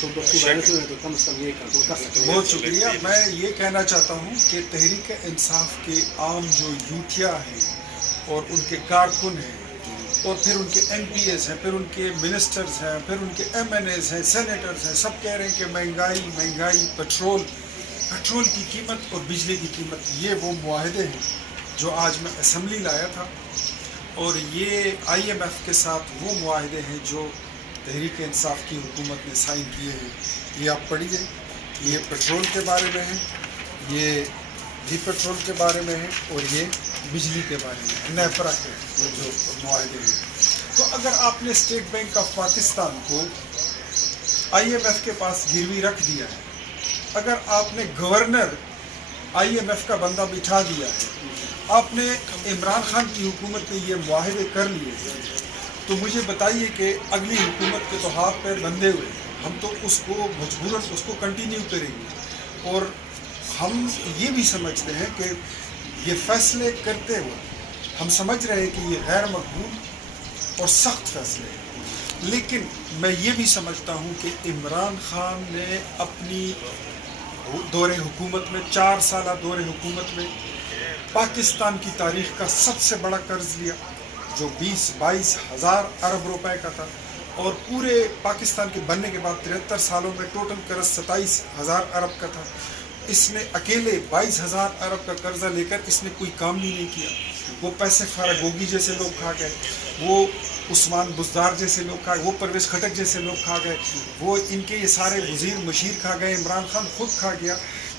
تو کم از کم یہ کنٹرول کر سکتے ہیں. بہت شکریہ. میں یہ کہنا چاہتا ہوں کہ تحریک انصاف کے عام جو یوتھیا ہیں اور ان کے کارکن ہیں اور پھر ان کے ایم پی ایز ہیں، پھر ان کے منسٹرز ہیں، پھر ان کے ایم این ایز ہیں، سینیٹرز ہیں، سب کہہ رہے ہیں کہ مہنگائی، پیٹرول کی قیمت اور بجلی کی قیمت. یہ وہ معاہدے ہیں جو آج میں اسمبلی لایا تھا، اور یہ آئی ایم ایف کے ساتھ وہ معاہدے ہیں جو تحریک انصاف کی حکومت نے سائن کیے ہیں. یہ آپ پڑھیے. یہ پیٹرول کے بارے میں ہے، یہ ری پیٹرول کے بارے میں ہے، اور یہ بجلی کے بارے میں ہے، نیپرا کے جو معاہدے ہیں. تو اگر آپ نے اسٹیٹ بینک آف پاکستان کو آئی ایم ایف کے پاس گروی رکھ دیا ہے، اگر آپ نے گورنر آئی ایم ایف کا بندہ بٹھا دیا ہے، آپ نے عمران خان کی حکومت نے یہ معاہدے کر لیے، تو مجھے بتائیے کہ اگلی حکومت کے تو ہاتھ پیر بندھے ہوئے، ہم تو اس کو مجبوراً اس کو کنٹینیو کریں گے. اور ہم یہ بھی سمجھتے ہیں کہ یہ فیصلے کرتے ہوئے ہم سمجھ رہے ہیں کہ یہ غیر مقبول اور سخت فیصلے ہیں، لیکن میں یہ بھی سمجھتا ہوں کہ عمران خان نے اپنی دور حکومت میں 4 سالہ دور حکومت میں پاکستان کی تاریخ کا سب سے بڑا قرض لیا، جو 20-22 ہزار ارب روپے کا تھا، اور پورے پاکستان کے بننے کے بعد 73 سالوں میں ٹوٹل قرض 27 ہزار ارب کا تھا. اس نے اکیلے 22 ہزار ارب کا قرضہ لے کر اس نے کوئی کام بھی نہیں کیا. وہ پیسے فارغوگی جیسے لوگ کھا گئے، وہ عثمان بزدار جیسے لوگ کھا گئے، وہ پرویز کھٹک جیسے لوگ کھا گئے، وہ ان کے یہ سارے وزیر مشیر کھا گئے، عمران خان خود کھا گیا.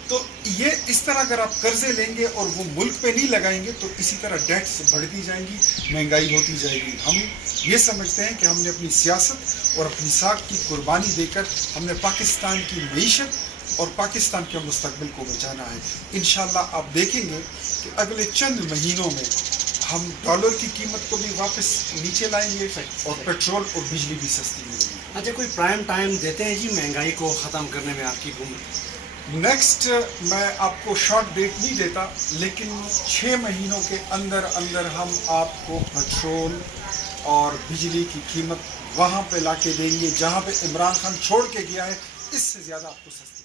تو یہ اس طرح اگر آپ قرضے لیں گے اور وہ ملک پہ نہیں لگائیں گے تو اسی طرح ڈیٹس بڑھتی جائیں گی، مہنگائی ہوتی جائے گی. ہم یہ سمجھتے ہیں کہ ہم نے اپنی سیاست اور اپنی ساکھ کی قربانی دے کر ہم نے پاکستان کی معیشت اور پاکستان کے مستقبل کو بچانا ہے. انشاءاللہ آپ دیکھیں گے کہ اگلے چند مہینوں میں ہم ڈالر کی قیمت کو بھی واپس نیچے لائیں گے اور پیٹرول اور بجلی بھی سستی ملے گی. اچھا، کوئی پرائم ٹائم دیتے ہیں جی مہنگائی کو ختم کرنے میں آپ کی حکومت؟ نیکسٹ میں آپ کو شارٹ ڈیٹ نہیں دیتا، لیکن 6 مہینوں کے اندر ہم آپ کو پیٹرول اور بجلی کی قیمت وہاں پہ لا کے دیں گے جہاں پہ عمران خان چھوڑ کے گیا ہے، اس سے زیادہ آپ کو سستی